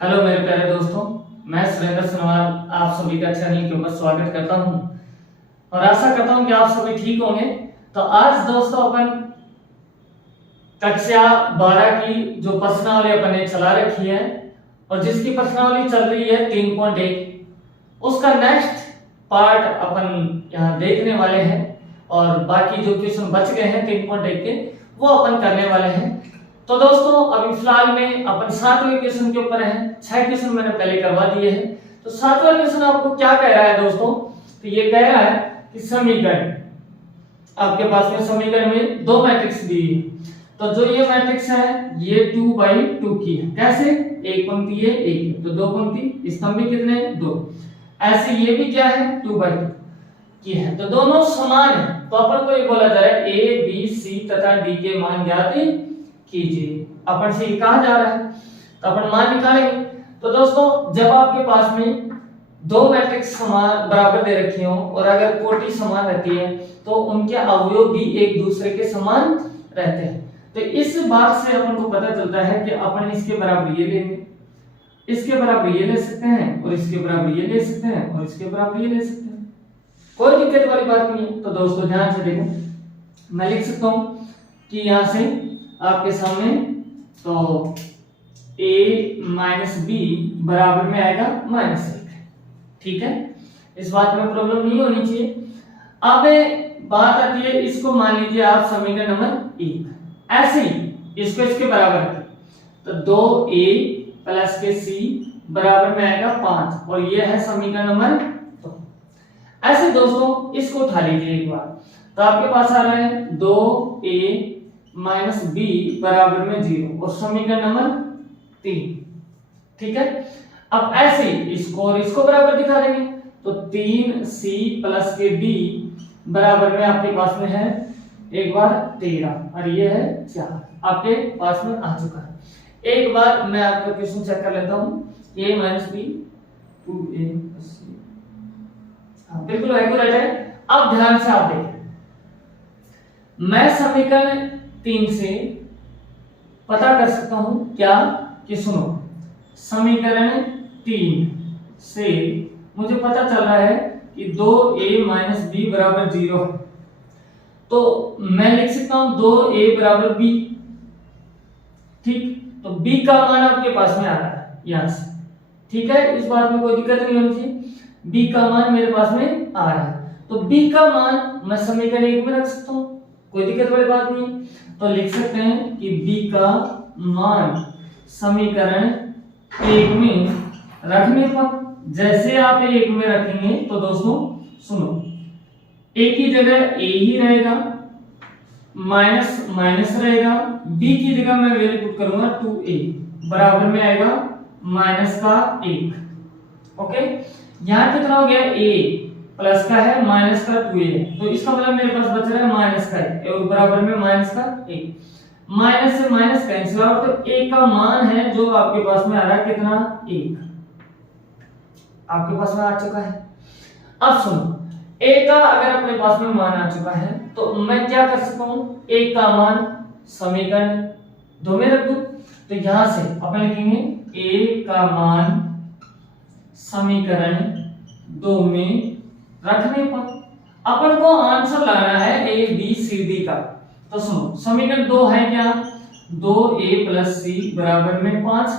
Hello मेरे प्यारे दोस्तों, मैं सुरेंद्र सनवाल आप सभी का चैनल के ऊपर स्वागत करता हूं और आशा करता हूं कि आप सभी ठीक होंगे। तो आज दोस्तों अपन कक्षा 12 की जो प्रश्नावली अपन ने चला रखी है और जिसकी प्रश्नावली चल रही है 3.1 उसका नेक्स्ट पार्ट अपन यहाँ देखने वाले हैं और बाकी जो क्वेश्चन बच गए हैं 3.1 के वो अपन करने वाले हैं। तो दोस्तों अभी फिलहाल में अपन 7वें क्वेश्चन के ऊपर हैं। 6 क्वेश्चन मैंने पहले करवा दिए हैं। तो 7वां क्वेश्चन आपको क्या कह रहा है दोस्तों? तो ये कह रहा है कि समीकरण आपके पास में समीकरण में दो मैट्रिक्स दी है। तो जो ये मैट्रिक्स है ये 2/2 की है। कैसे? एक पंक्ति है एक है, तो दो पंक्ति, स्तंभ भी कितने? दो। ऐसे ये भी क्या है? 2/2 की है। तो दोनों समान है। तो अपन को ये बोला जा रहा है ए बी सी तथा डी के मान ज्ञात कीजिए। अपन से ये कहा जा रहा है तो अपन मान निकालेंगे। तो दोस्तों जब आपके पास में दो मैट्रिक्स समान बराबर दे रखी हो और अगर कोटि समान रहती है तो उनके अवयव भी एक दूसरे के समान रहते हैं। तो इस बात से अपन को पता चलता है कि अपन इसके बराबर ये लेंगे, इसके बराबर ये ले सकते हैं और इसके बराबर ये ले सकते हैं और इसके बराबर ये ले सकते हैं। कोई दिक्कत वाली बात नहीं है। तो दोस्तों ध्यान से देखो, मैं लिख सकता हूं कि यहां से आपके सामने तो a माइनस बी बराबर में आएगा -1। ठीक है, इस बात में प्रॉब्लम नहीं होनी चाहिए। अब बात आती है, इसको मान लीजिए आप समीकरण नंबर 1, ऐसे ही इसको इसके बराबर रखें तो 2a प्लस के c बराबर में आएगा 5 और ये है समीकरण नंबर 2। ऐसे दोस्तों इसको उठा लीजिए एक बार, तो आपके पास आ रहा है 2a माइनस बी बराबर में 0 और समीकरण नंबर 3। ठीक है, अब ऐसे इसको और इसको बराबर दिखा देंगे तो 3c प्लस के b बराबर में आपके पास में है एक बार 13 और ये है 4 आपके पास में आ चुका है। एक बार मैं आपका क्वेश्चन चेक कर लेता हूं। a minus B 2a plus c, बिल्कुल एक्यूरेट है। अब ध्यान से आप देखें, मैं समीकरण 3 से पता कर सकता हूं क्या कि सुनो, समीकरण 3 से मुझे पता चल रहा है कि 2a माइनस बी बराबर 0 है। तो मैं लिख सकता हूं 2a बराबर b। ठीक, तो b का मान आपके पास में आ रहा है यहां से। ठीक है, इस बात में कोई दिक्कत नहीं होनी चाहिए। b का मान मेरे पास में आ रहा है तो b का मान मैं समीकरण 1 में रख सकता हूं, कोई दिक्कत वाली बात नहीं है। तो लिख सकते हैं कि b का मान समीकरण 1 में रखने पर, जैसे आप 1 में रखेंगे तो दोस्तों सुनो, a की जगह a ही रहेगा, माइनस माइनस रहेगा, b की जगह मैं वैल्यू पुट करूंगा 2a बराबर में आएगा -1। ओके, यहां कितना हो गया? a प्लस का है माइनस का 2a है, तो इसका मतलब मेरे पास बच रहा है माइनस का 1 और बराबर में माइनस का 1। माइनस से माइनस कैंसिल आउट, तो a का मान है जो आपके पास में आ रहा है कितना? 1 आपके पास में आ चुका है। अब सुनो, a का अगर अपने पास में मान आ चुका है तो मैं क्या कर सकता हूं? a का मान समीकरण 2 में रख दूं। तो यहां से अपन लिखेंगे a का मान समीकरण 2 में रखने पर अपन को आंसर लाना है a b c d का। तो सुनो, समीकरण 2 है क्या? 2a प्लस c बराबर में 5।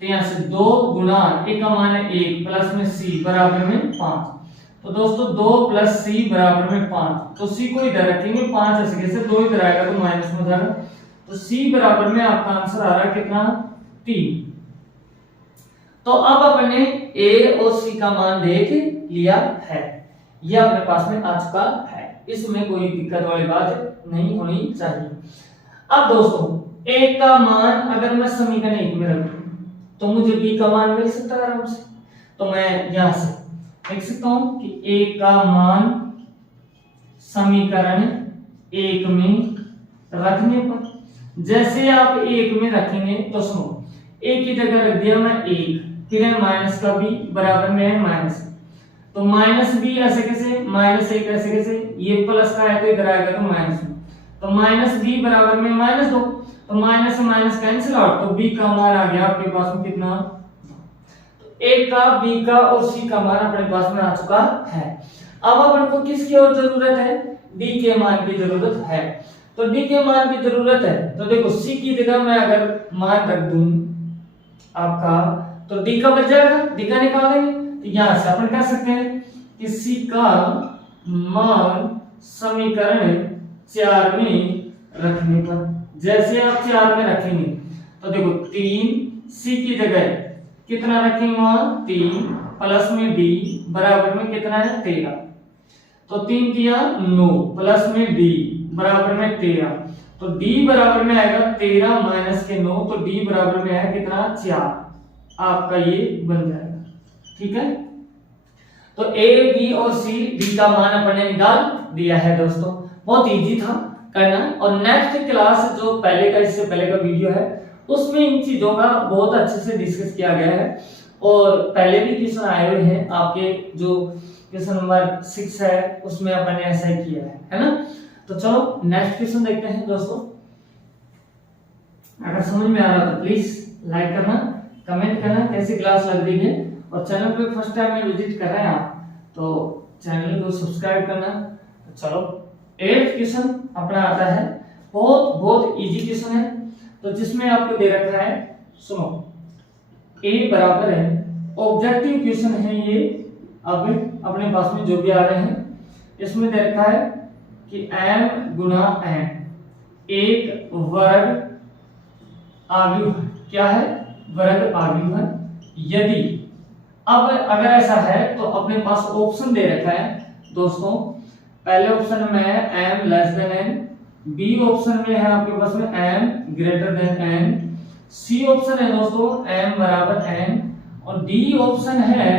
तो यहां से 2 गुना a का मान है 1 प्लस में c बराबर में 5। तो दोस्तों 2 प्लस c बराबर में 5, तो c को इधर रखेंगे, 5 ऐसे कैसे 2 इधर आएगा तो माइनस में जाएगा, तो c बराबर में आपका आंसर आ रहा है कितना? 3। तो अब अपने a और c का मान देख लिया है, यह अपने पास में आ चुका है, इसमें कोई दिक्कत वाली बात नहीं होनी चाहिए। अब दोस्तों a का मान अगर मैं समीकरण 1 में रखूं तो मुझे b का मान मिल सकता है आराम से। तो मैं यहां से लिख सकता हूं कि a का मान समीकरण 1 में रखने पर, जैसे आप 1 में रखेंगे तो सुनो, a की जगह रख दिया मैं 1, फिर है माइनस का b बराबर में है माइनस, तो माइनस b ऐसे कैसे, -1 ऐसे कैसे, ये प्लस का है तो इधर आएगा तो माइनस में, तो माइनस b बराबर में -2, तो माइनस से माइनस कैंसिल आउट, तो b का मान आ गया आपके पास में कितना? ए का, बी का और सी का मान अपने पास में आ चुका है। अब अपन को किसकी और जरूरत है? डी के मान की जरूरत है। तो डी के मान की जरूरत है तो देखो सी की जगह मैं अगर मान रख दूं आपका, तो डी का बच जाएगा, डी का निकाल देंगे। तो यहां से अपन कह सकते हैं कि सी का मान समीकरण 4 में रखने पर, जैसे आप 4 में रखेंगे तो देखो 3 सी की जगह कितना रखेंगे वहां 3 प्लस में डी बराबर में कितना है 13, तो 3 किया 9 प्लस में डी बराबर में 13, तो डी बराबर में आएगा 13 माइनस के 9, तो डी बराबर में है कितना 4, आपका ये बन जाएगा। ठीक है, तो ए बी और सी डी का मान अपन ने निकाल दिया है दोस्तों। बहुत इजी था करना। और नेक्स्ट क्लास जो पहले का, इससे पहले का वीडियो है उसमें इन चीजों का बहुत अच्छे से डिस्कस किया गया है और पहले भी क्वेश्चन आए हुए हैं आपके, जो क्वेश्चन नंबर 6 है उसमें अपन ने ऐसा ही किया है ना। तो चलो नेक्स्ट क्वेश्चन देखते हैं दोस्तों। अगर समझ में आ रहा तो प्लीज लाइक करना, कमेंट करना कैसी क्लास लग रही है, और चैनल पे फर्स्ट टाइम में विजिट कर रहे हैं आप तो चैनल को सब्सक्राइब करना। तो चलो 8th क्वेश्चन अपना आता है, बहुत इजी क्वेश्चन है। तो जिसमें आपको दे रखा है, सुनो, ए बराबर है, ऑब्जेक्टिव क्वेश्चन है ये, अब अपने पास में जो भी आ रहे हैं इसमें दे रखा है कि m गुना n एक वर्ग आव्यूह है। क्या है? वर्ग आव्यूह है। यदि अब अगर ऐसा है तो अपने पास ऑप्शन दे रखा है दोस्तों। पहले ऑप्शन में है m less than n, B option में है आपके पास में m greater than n, C option है दोस्तों m बराबर n, और डी ऑप्शन है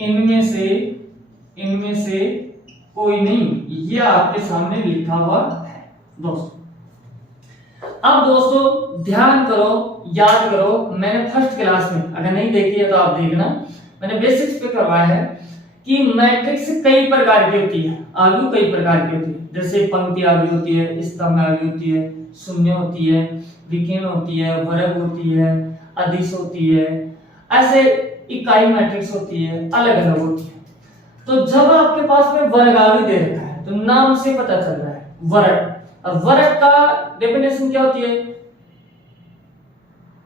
इनमें से कोई नहीं। ये आपके सामने लिखा हुआ है दोस्तों। अब दोस्तों ध्यान करो, याद करो, मैंने फर्स्ट क्लास में, अगर नहीं देखी है तो आप देखना, मैंने बेसिक्स पे करवाया है कि मैट्रिक्स कई प्रकार की होती है, आव्यूह कई प्रकार की होती है। जैसे पंक्ति आव्यूह होती है, स्तंभ आव्यूह होती है, शून्य होती है, विकर्ण होती है, वर्ग होती है, अदिश होती है, ऐसे इकाई मैट्रिक्स होती है, अलग अलग होती है। तो जब आपके पास में वर्ग आव्यूह दे रखा है तो नाम से पता चल रहा है वर्ग। अब वर्ग का डेफिनेशन क्या होती है?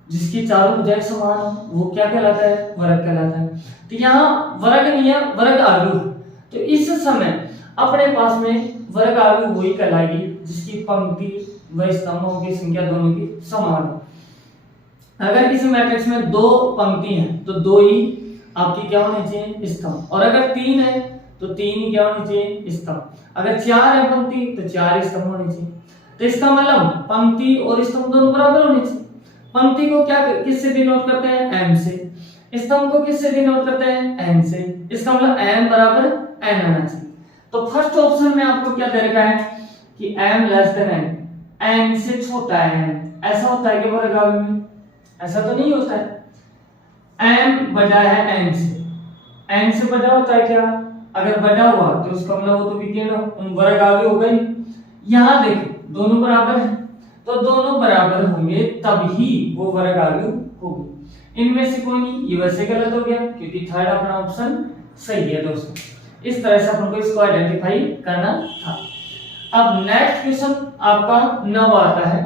जिसकी चारों भुजाएं समान हो वो क्या कहलाता है? वर्ग कहलाता है। तो यहाँ वर्ग नहीं है, वर्ग आव्यूह। तो इस समय अपने पास में वर्ग आव्यूह वही कहलाएगी जिसकी पंक्ति व स्तंभों की संख्या दोनों की समान हो। अगर इस मैट्रिक्स में 2 पंक्ति हैं तो 2 ही आपकी क्या होनी चाहिए? स्तंभ। और अगर 3 है तो 3 ही क्या होनी चाहिए? स्तंभ। अगर 4 है पंक्ति तो 4 स्तंभ होनी चाहिए। तो इसका मतलब पंक्ति और स्तंभ दोनों बराबर होने चाहिए। पंक्ति को क्या किससे डिनोट करते हैं? m से। स्तंभ को किससे डिनोट करते हैं? n से। इसका मतलब m बराबर n आना चाहिए। तो फर्स्ट ऑप्शन में आपको क्या दे रखा है कि m less than n, n से छोटा है n। ऐसा होता है कि वर्ग आव्यूह में? ऐसा तो नहीं होता है। m बड़ा है n से, n से बड़ा होता है क्या? अगर बड़ा हुआ तो उसका मतलब वो तो विकर्ण वर्ग आव्यूह होगा ही। यहाँ देखो दोनों बराबर है, तो दोनों बराबर होंगे तभी वो वर्ग आव्यूह होगी। इनमें से कोई नहीं, ये वैसे गलत हो गया क्योंकि थर्ड अपना ऑप्शन सही है दोस्तों। इस तरह से अपन को इसको आइडेंटिफाई करना था। अब नेक्स्ट क्वेश्चन आपका 9 आता है।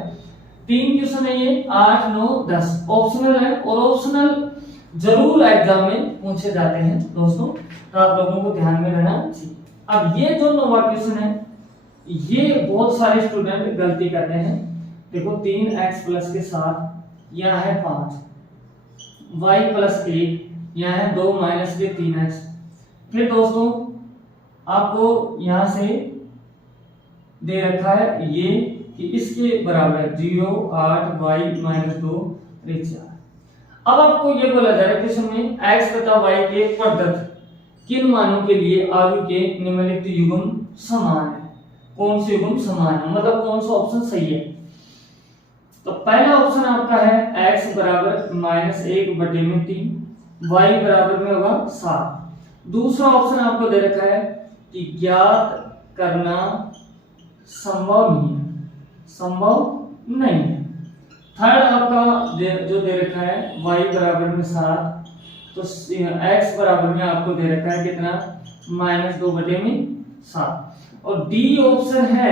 3 क्वेश्चन है ये, 8, 9, 10 ऑप्शनल है, और ऑप्शनल जरूर एग्जाम में पूछे जाते हैं दोस्तों, तो आप लोगों को ध्यान में रहना चाहिए। अब ये जो 9वां क्वेश्चन है, ये बहुत सारे स्टूडेंट गलती करते हैं। देखो 3x प्लस के साथ यहाँ है 5, y प्लस 1, यहाँ है 2 माइनस के 3x। फिर दोस्तों आपको यहाँ से दे रखा है ये कि इसके बराबर 0, 8, y माइनस 2, 4। अब आपको ये बोला जा रहा है क्वेश्चन में x तथा y के प्रदत्त किन मानों के लिए आव्यूह के निम्नलिखित युग्म समान है? कौन से युग्म समान है, मतलब कौन सा ऑप्शन सही है? तो पहला ऑप्शन आपका है x बराबर -1/3, y बराबर में होगा 7। दूसरा ऑप्शन आपको दे रखा है कि ज्ञात करना संभव नहीं है। थर्ड आपका जो दे रखा है y बराबर में 7, तो x बराबर में आपको दे रखा है कितना, -2/7। और डी ऑप्शन है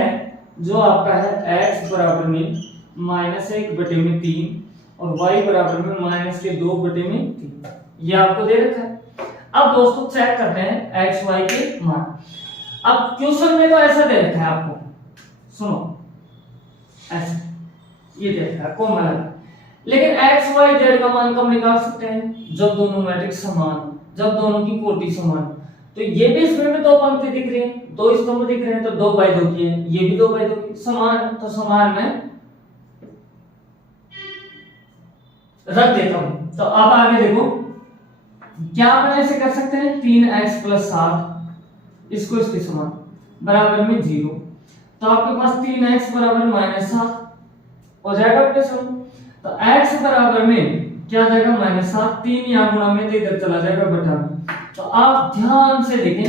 जो आपका है x बराबर में -1/3 और y बराबर में -2/3, ये आपको दे रखा है। अब दोस्तों चेक करते हैं x y के मान। अब क्वेश्चन में तो ऐसा दे रखा है आपको, सुनो ऐसा ये दे रखा है कॉमन है, लेकिन x y z का मान कब निकाल सकते हैं, जब दोनों मैट्रिक्स समान, जब दोनों की कोटि समान। तो ये भी इसमें भी दो पंक्ति दिख रही है, दो स्तंभ दिख रहे हैं, तो 2/2 की है, ये भी 2/2 की, समान, तो समान में रख देता हूं। तो अब आगे देखो क्या अपन ऐसे कर सकते हैं, 3x + 7 इसको इसके समान बराबर में 0, तो आपके पास 3x बराबर -7 हो जाएगा अपने सम। तो x बराबर में क्या जाएगा -7, 3 यहाँ गुणा में तो इधर चला जाएगा बटा में। तो आप ध्यान से देखें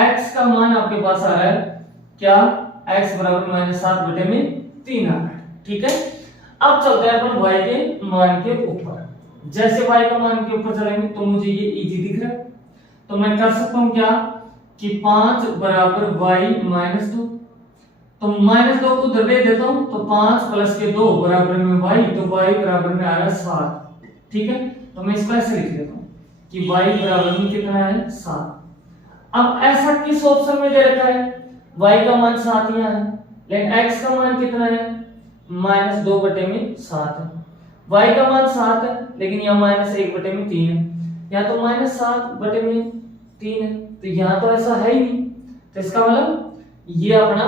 x का मान आपके पास आ रहा है क्या, x बराबर -7/3 आ रहा है, ठीक है। अब चलते हैं अपन y के मान के ऊपर। जैसे y का मान के ऊपर चलेंगे तो मुझे ये इजी दिख रहा है, तो मैं कर सकता हूं क्या कि 5 बराबर y -2, तो -2 को उधर दे देता हूं, तो 5 + 2 बराबर में y, तो y बराबर में आ रहा है 7, ठीक है। तो मैं इसको ऐसे लिख देता हूं कि y बराबर में कितना है 7। अब ऐसा किस ऑप्शन में दे रखा है, y का मान 7 यहाँ है, लेकिन x का मान कितना है -2/7 है, y का मान 7 है लेकिन यहाँ -1/3 है, यहाँ तो -7/3 है, तो यहाँ तो ऐसा है ही नहीं, तो इसका मतलब ये अपना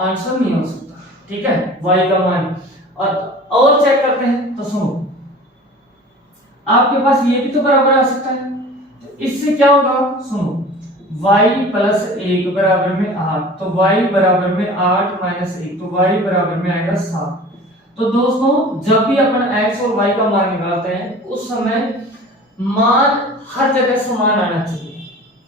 आंसर नहीं हो सकता, ठीक है, y का मान। और चेक करते हैं, तो सुनो आपके पास ये भी तो बराबर आ सकता है, तो इससे क्या होगा, सुनो y + 1 बराबर में 8, तो y बराबर में 8 - 1, तो y बराबर में आएगा 7। तो दोस्तों जब भी अपन x और y का मान निकालते हैं उस समय मान हर जगह समान आना चाहिए,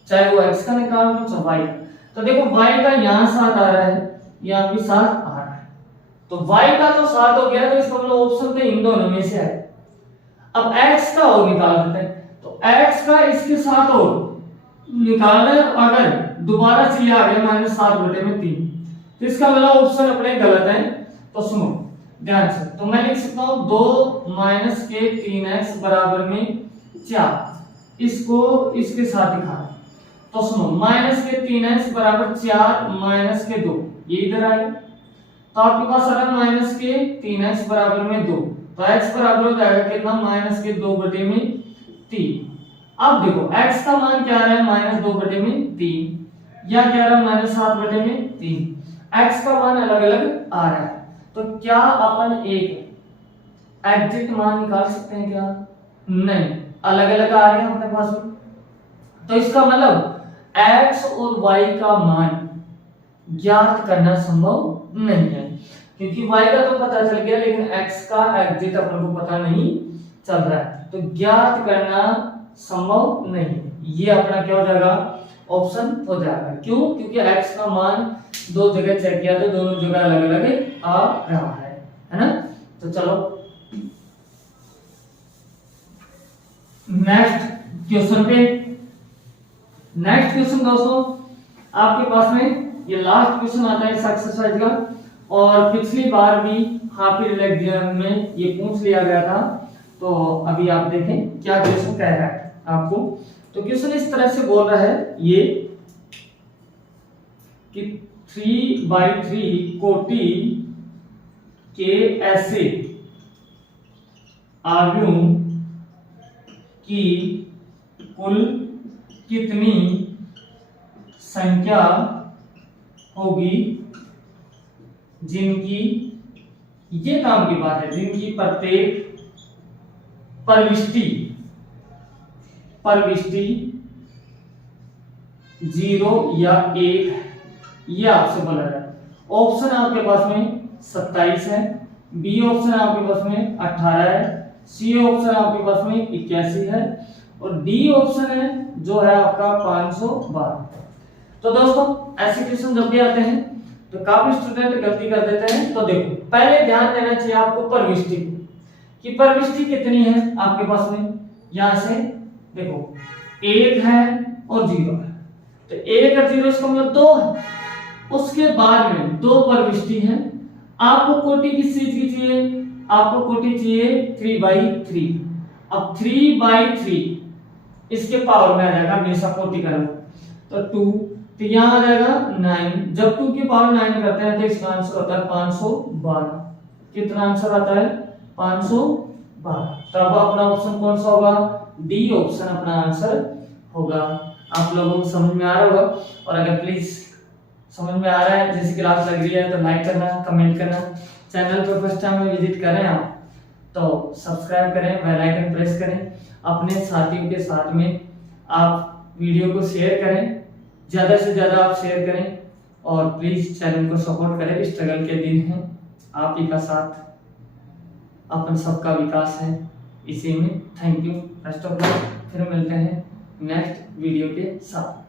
चाहे वो x का निकाल लो चाहे y का। तो देखो y का यहाँ 7 आ रहा है, यहाँ भी 7 आ रहा है, तो y का तो 7 हो गया, तो इसका मतलब ऑप्शन पे इन दोनों में से है। अब x का और निकाल देते हैं, तो x का इसके साथ और निकालना है, अगर दोबारा से ये आ गया -7/3, तो इसका मतलब ऑप्शन अपने गलत है। तो सुनो ध्यान से, तो मैं लिख सकता हूं 2 - के 3x बराबर में 4, इसको इसके साथ दिखाना। तो सुनो -के 3x बराबर 4 - के 2, ये इधर आएगा, तो आपके पास आ रहा है -के 3x बराबर में 2, तो x बराबर हो जाएगा कितना -के 2/3। अब देखो x का मान क्या आ रहा है -2/3, या क्या आ रहा है -7/3, x का मान अलग अलग आ रहा है, तो क्या अपन एक एग्जैक्ट मान निकाल सकते हैं क्या, नहीं, अलग अलग आ रहे हैं अपने पास में। तो इसका मतलब x और y का मान ज्ञात करना संभव नहीं है, क्योंकि y का तो पता चल गया लेकिन x का एग्जैक्ट अपन को पता नहीं चल रहा है, तो ज्ञात करना संभव नहीं है। ये अपना क्या हो जाएगा, ऑप्शन हो जाएगा। क्यों, क्योंकि x का मान दो जगह चेक किया तो दोनों जगह अलग अलग आ रहा है ना। तो चलो नेक्स्ट क्वेश्चन पे। नेक्स्ट क्वेश्चन दोस्तों आपके पास में ये लास्ट क्वेश्चन आता है इस एक्सरसाइज का, और पिछली बार भी हाफ ईयरली एग्जाम में ये पूछ लिया गया था। तो अभी आप देखें क्या क्वेश्चन कह रहा है आपको। तो क्वेश्चन इस तरह से बोल रहा है ये कि 3/3 कोटि के ऐसे आव्यूहों की कुल कितनी संख्या होगी जिनकी, ये काम की बात है, जिनकी प्रत्येक परविष्टि 0 या 1 है, ये आपसे बोला रहा है। ऑप्शन आपके पास में 27 है, बी ऑप्शन आपके पास में 18 है, सी ऑप्शन आपके पास में 81 है, और डी ऑप्शन है जो है आपका 512। तो दोस्तों ऐसे क्वेश्चन जब भी आते हैं तो काफी स्टूडेंट गलती कर देते हैं। तो देखो पहले ध्यान देना चाहिए आपको परविष्टि की परविष्टि कितनी है आपके पास में, यहां से देखो 1 है और 0 है, तो 1 और 0 इसका मतलब 2 है। उसके बाद में 2 प्रविष्टि है। आपको कोटि किस चीज की चाहिए? आपको कोटि चाहिए 3/3। अब 3/3 इसके पावर में आ जाएगा, हमेशा कोटि करो तो 2, तो यहाँ आ जाएगा 9। जब 2 की पावर 9 करते हैं तो इसका आंसर होता है 512। कितना आंसर आता है? 512। तब अपना ऑप्शन कौन सा होगा? डी ऑप्शन अपना आंसर होगा। आप लोगों को समझ में आ रहा होगा, और अगर प्लीज समझ में आ रहा है, जैसी क्लास लग रही है, तो लाइक करना, कमेंट करना। चैनल पर फर्स्ट टाइम विजिट कर रहे हैं आप तो सब्सक्राइब करें, बेल आइकन प्रेस करें, अपने साथियों के साथ में आप वीडियो को शेयर करें, ज़्यादा से ज़्यादा आप शेयर करें, और प्लीज़ चैनल को सपोर्ट करें। स्ट्रगल के दिन हैं, आप ही का साथ अपन सबका विकास है इसी में। Thank you, best of luck. फिर मिलते हैं नेक्स्ट वीडियो के साथ।